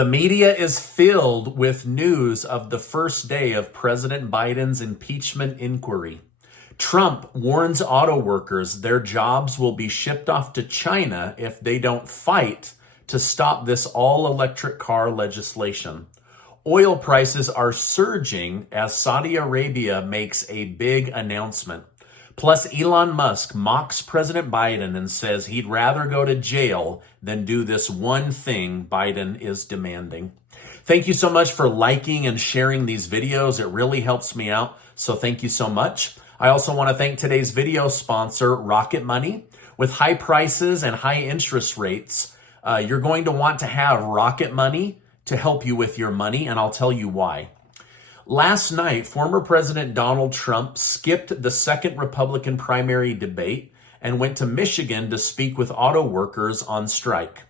The media is filled with news of the first day of President Biden's impeachment inquiry. Trump warns auto workers their jobs will be shipped off to China if they don't fight to stop this all-electric car legislation. Oil prices are surging as Saudi Arabia makes a big announcement. Plus, Elon Musk mocks President Biden and says he'd rather go to jail than do this one thing Biden is demanding. Thank you so much for liking and sharing these videos. It really helps me out, so thank you so much. I also want to thank today's video sponsor, Rocket Money. With high prices and high interest rates, you're going to want to have Rocket Money to help you with your money, and I'll tell you why. Last night, former President Donald Trump skipped the second Republican primary debate and went to Michigan to speak with auto workers on strike.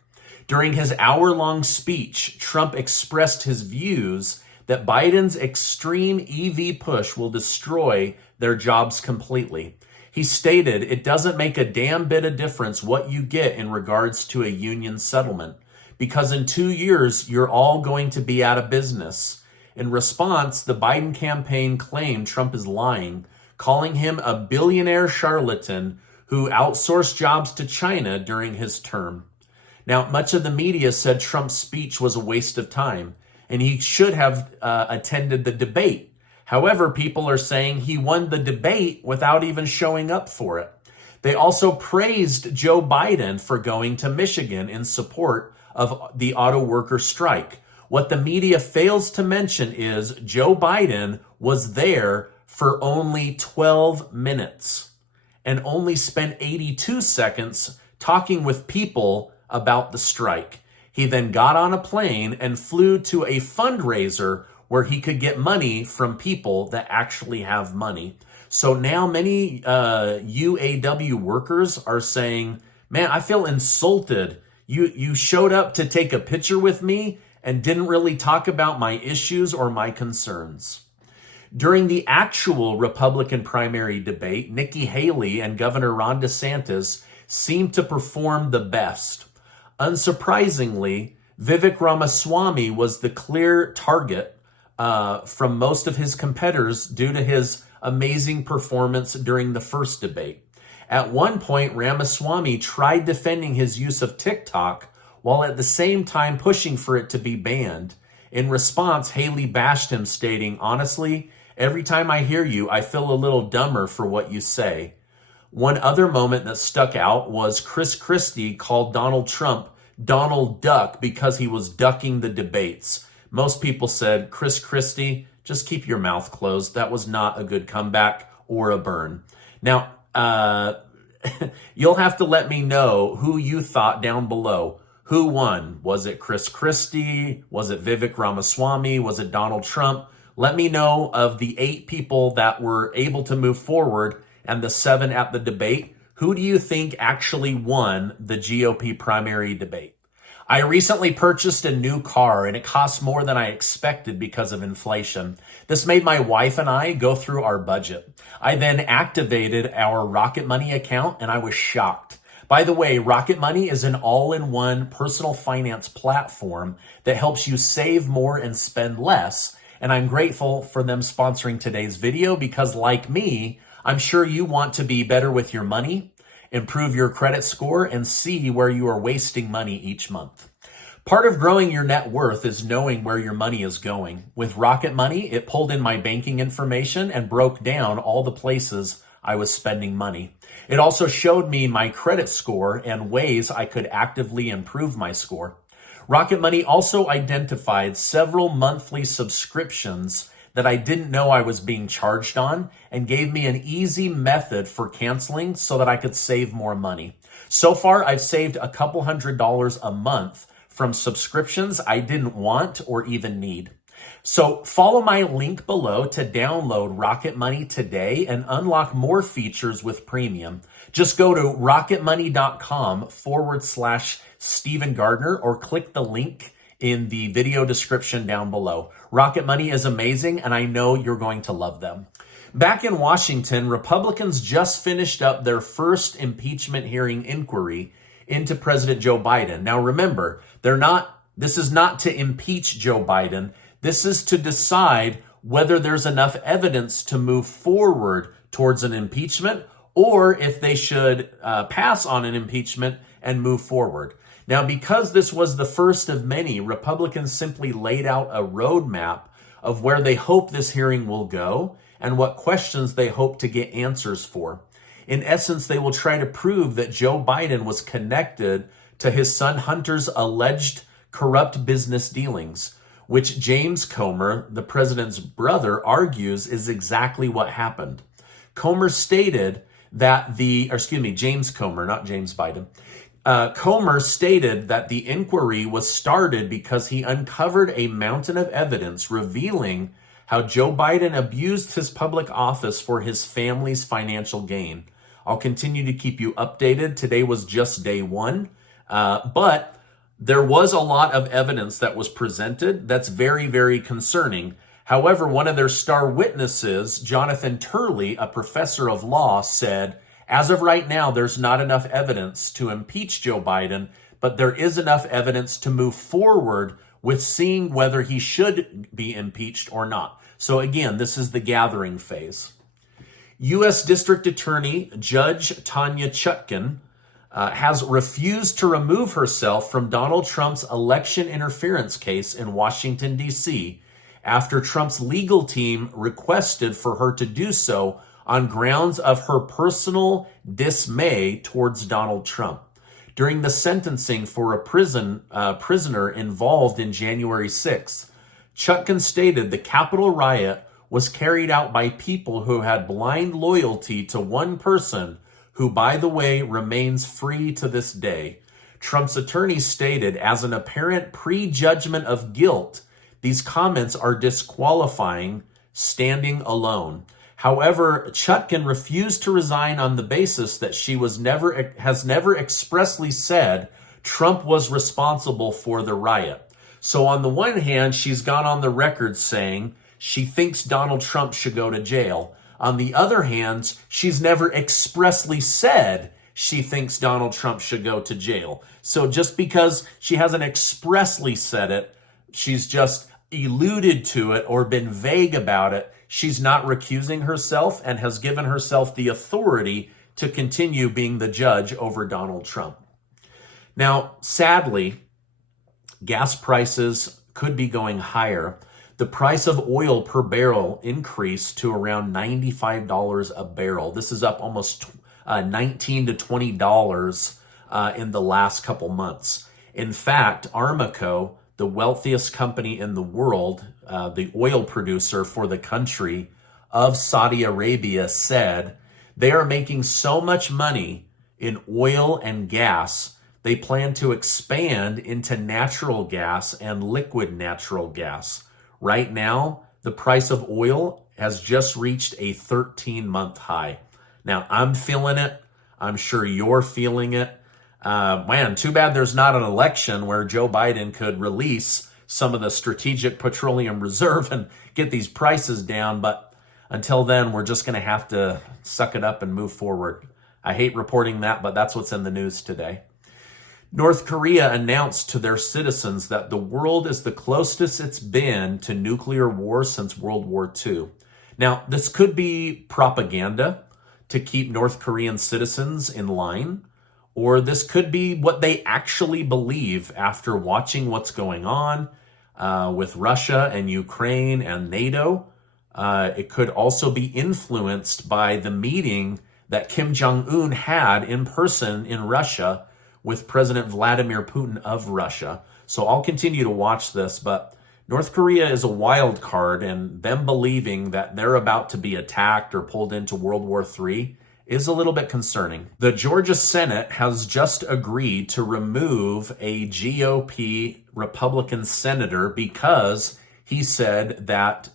During his hour-long speech, Trump expressed his views that Biden's extreme EV push will destroy their jobs completely. He stated, "It doesn't make a damn bit of difference what you get in regards to a union settlement, because in 2 years, you're all going to be out of business." In response, the Biden campaign claimed Trump is lying, calling him a billionaire charlatan who outsourced jobs to China during his term. Now, much of the media said Trump's speech was a waste of time, and he should have attended the debate. However, people are saying he won the debate without even showing up for it. They also praised Joe Biden for going to Michigan in support of the auto worker strike. What the media fails to mention is Joe Biden was there for only 12 minutes and only spent 82 seconds talking with people about the strike. He then got on a plane and flew to a fundraiser where he could get money from people that actually have money. So now many UAW workers are saying, man, I feel insulted. You showed up to take a picture with me and didn't really talk about my issues or my concerns. During the actual Republican primary debate, Nikki Haley and Governor Ron DeSantis seemed to perform the best. Unsurprisingly, Vivek Ramaswamy was the clear target from most of his competitors due to his amazing performance during the first debate. At one point, Ramaswamy tried defending his use of TikTok while at the same time pushing for it to be banned. In response, Haley bashed him, stating, "Honestly, every time I hear you, I feel a little dumber for what you say." One other moment that stuck out was Christie called Donald Trump Donald Duck because he was ducking the debates. Most people said, Christie, just keep your mouth closed. That was not a good comeback or a burn. Now, you'll have to let me know who you thought down below. Who won? Was it Christie? Was it Vivek Ramaswamy? Was it Donald Trump? Let me know of the 8 people that were able to move forward and the 7 at the debate. Who do you think actually won the GOP primary debate? I recently purchased a new car and it cost more than I expected because of inflation. This made my wife and I go through our budget. I then activated our Rocket Money account and I was shocked. By the way, Rocket Money is an all-in-one personal finance platform that helps you save more and spend less. And I'm grateful for them sponsoring today's video because, like me, I'm sure you want to be better with your money, improve your credit score, and see where you are wasting money each month. Part of growing your net worth is knowing where your money is going. With Rocket Money, it pulled in my banking information and broke down all the places I was spending money. It also showed me my credit score and ways I could actively improve my score. Rocket Money also identified several monthly subscriptions that I didn't know I was being charged on and gave me an easy method for canceling so that I could save more money. So far, I've saved a couple $100s a month from subscriptions I didn't want or even need. So follow my link below to download Rocket Money today and unlock more features with premium. Just go to rocketmoney.com/Stephen Gardner or click the link in the video description down below. Rocket Money is amazing, and I know you're going to love them. Back in Washington, Republicans just finished up their first impeachment hearing inquiry into President Joe Biden. Now remember, they're not This is not to impeach Joe Biden. This is to decide whether there's enough evidence to move forward towards an impeachment or if they should pass on an impeachment and move forward. Now, because this was the first of many, Republicans simply laid out a roadmap of where they hope this hearing will go and what questions they hope to get answers for. In essence, they will try to prove that Joe Biden was connected to his son Hunter's alleged corrupt business dealings, which James Comer, the president's brother, argues is exactly what happened. Comer stated that James Comer, not James Biden. Comer stated that the inquiry was started because he uncovered a mountain of evidence revealing how Joe Biden abused his public office for his family's financial gain. I'll continue to keep you updated. Today was just day one, but there was a lot of evidence that was presented that's very, very concerning. However, one of their star witnesses, Jonathan Turley, a professor of law, said, as of right now, there's not enough evidence to impeach Joe Biden, but there is enough evidence to move forward with seeing whether he should be impeached or not. So again, this is the gathering phase. U.S. District Attorney Judge Tanya Chutkan has refused to remove herself from Donald Trump's election interference case in Washington, D.C., after Trump's legal team requested for her to do so on grounds of her personal dismay towards Donald Trump. During the sentencing for a prisoner involved in January 6th, Chutkan stated the Capitol riot was carried out by people who had blind loyalty to one person who, by the way, remains free to this day. Trump's attorney stated, as an apparent prejudgment of guilt, these comments are disqualifying, standing alone. However, Chutkan refused to resign on the basis that she has never expressly said Trump was responsible for the riot. So on the one hand, she's gone on the record saying she thinks Donald Trump should go to jail. On the other hand, she's never expressly said she thinks Donald Trump should go to jail. So just because she hasn't expressly said it, she's just alluded to it or been vague about it. She's not recusing herself and has given herself the authority to continue being the judge over Donald Trump. Now, sadly, gas prices could be going higher. The price of oil per barrel increased to around $95 a barrel. This is up almost $19 to $20 in the last couple months. In fact, Armaco, the wealthiest company in the world, the oil producer for the country of Saudi Arabia, said they are making so much money in oil and gas, they plan to expand into natural gas and liquid natural gas. Right now, the price of oil has just reached a 13-month high. Now, I'm feeling it. I'm sure you're feeling it. Man, too bad there's not an election where Joe Biden could release some of the strategic petroleum reserve and get these prices down. But until then, we're just going to have to suck it up and move forward. I hate reporting that, but that's what's in the news today. North Korea announced to their citizens that the world is the closest it's been to nuclear war since World War II. Now, this could be propaganda to keep North Korean citizens in line, or this could be what they actually believe after watching what's going on with Russia and Ukraine and NATO. It could also be influenced by the meeting that Kim Jong-un had in person in Russia with President Vladimir Putin of Russia. So I'll continue to watch this, but North Korea is a wild card, and them believing that they're about to be attacked or pulled into World War III is a little bit concerning. The Georgia Senate has just agreed to remove a GOP Republican senator because he said that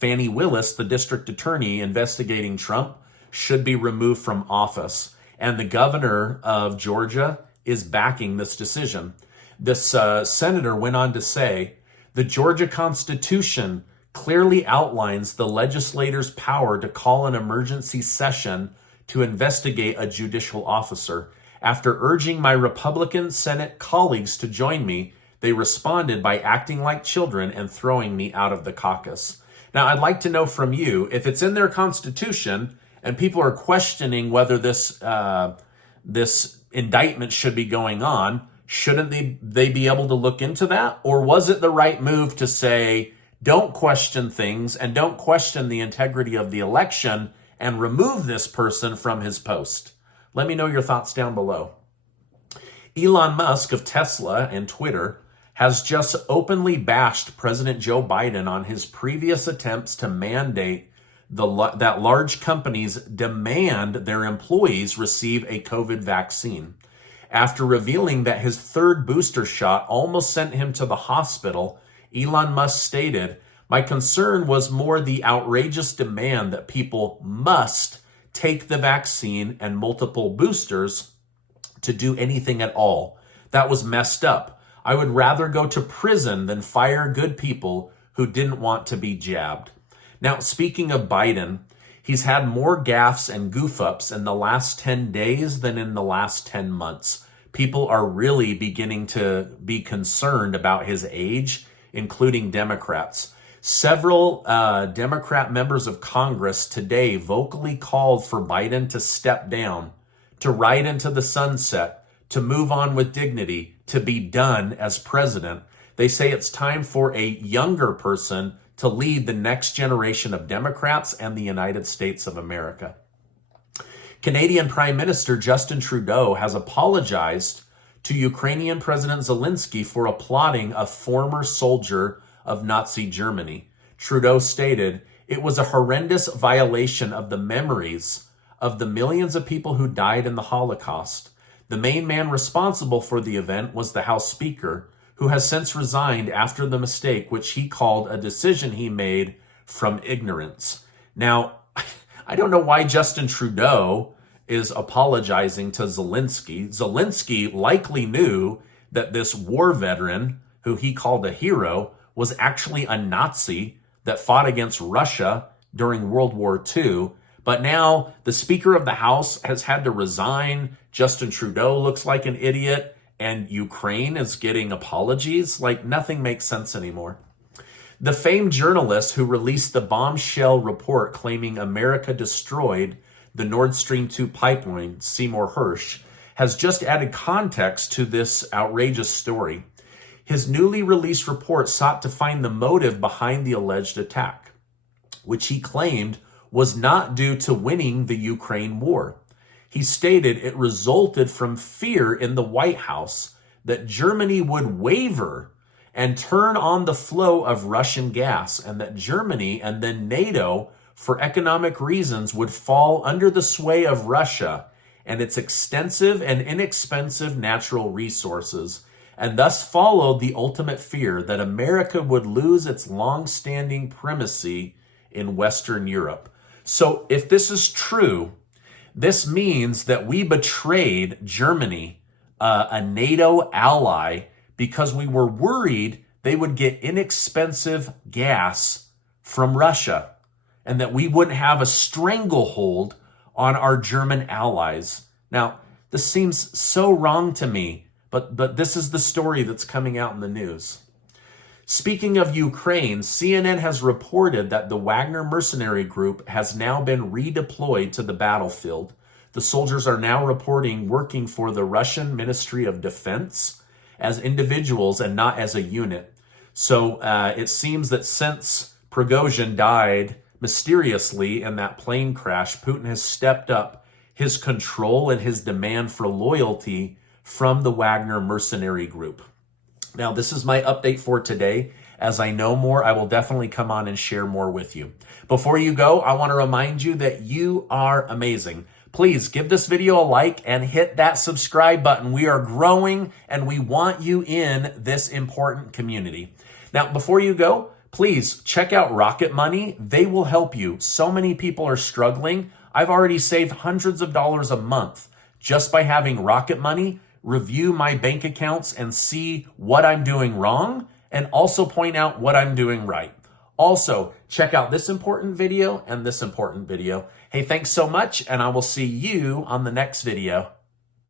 Fani Willis, the district attorney investigating Trump, should be removed from office. And the governor of Georgia is backing this decision. This senator went on to say, the Georgia Constitution clearly outlines the legislator's power to call an emergency session to investigate a judicial officer. After urging my Republican Senate colleagues to join me, They responded by acting like children and throwing me out of the caucus. Now, I'd like to know from you, if it's in their constitution and people are questioning whether this indictment should be going on, shouldn't they be able to look into that? Or was it the right move to say, don't question things and don't question the integrity of the election and remove this person from his post? Let me know your thoughts down below. Elon Musk of Tesla and Twitter has just openly bashed President Joe Biden on his previous attempts to mandate that large companies demand their employees receive a COVID vaccine. After revealing that his third booster shot almost sent him to the hospital, Elon Musk stated, "My concern was more the outrageous demand that people must take the vaccine and multiple boosters to do anything at all. That was messed up. I would rather go to prison than fire good people who didn't want to be jabbed." Now, speaking of Biden, he's had more gaffes and goof-ups in the last 10 days than in the last 10 months. People are really beginning to be concerned about his age, including Democrats. Several Democrat members of Congress today vocally called for Biden to step down, to ride into the sunset, to move on with dignity, to be done as president. They say it's time for a younger person to lead the next generation of Democrats and the United States of America. Canadian Prime Minister Justin Trudeau has apologized to Ukrainian President Zelensky for applauding a former soldier of Nazi Germany. Trudeau stated, "It was a horrendous violation of the memories of the millions of people who died in the Holocaust. The main man responsible for the event was the House Speaker, who has since resigned after the mistake, which he called a decision he made from ignorance." Now, I don't know why Justin Trudeau is apologizing to Zelensky. Zelensky likely knew that this war veteran, who he called a hero, was actually a Nazi that fought against Russia during World War II. But now the Speaker of the House has had to resign. Justin Trudeau looks like an idiot, and Ukraine is getting apologies. Like, nothing makes sense anymore. The famed journalist who released the bombshell report claiming America destroyed the Nord Stream 2 pipeline, Seymour Hersh, has just added context to this outrageous story. His newly released report sought to find the motive behind the alleged attack, which he claimed was not due to winning the Ukraine war. He stated it resulted from fear in the White House that Germany would waver and turn on the flow of Russian gas, and that Germany and then NATO, for economic reasons, would fall under the sway of Russia and its extensive and inexpensive natural resources, and thus followed the ultimate fear that America would lose its long-standing primacy in Western Europe. So if this is true, this means that we betrayed Germany, a NATO ally, because we were worried they would get inexpensive gas from Russia and that we wouldn't have a stranglehold on our German allies. Now, this seems so wrong to me, but this is the story that's coming out in the news. Speaking of Ukraine, CNN has reported that the Wagner mercenary group has now been redeployed to the battlefield. The soldiers are now reporting working for the Russian Ministry of Defense as individuals and not as a unit. So it seems that since Prigozhin died mysteriously in that plane crash, Putin has stepped up his control and his demand for loyalty from the Wagner mercenary group. Now, this is my update for today. As I know more, I will definitely come on and share more with you. Before you go, I want to remind you that you are amazing. Please give this video a like and hit that subscribe button. We are growing and we want you in this important community. Now, before you go, please check out Rocket Money. They will help you. So many people are struggling. I've already saved hundreds of dollars a month just by having Rocket Money review my bank accounts and see what I'm doing wrong and also point out what I'm doing right. Also, check out this important video and this important video. Hey, thanks so much, and I will see you on the next video.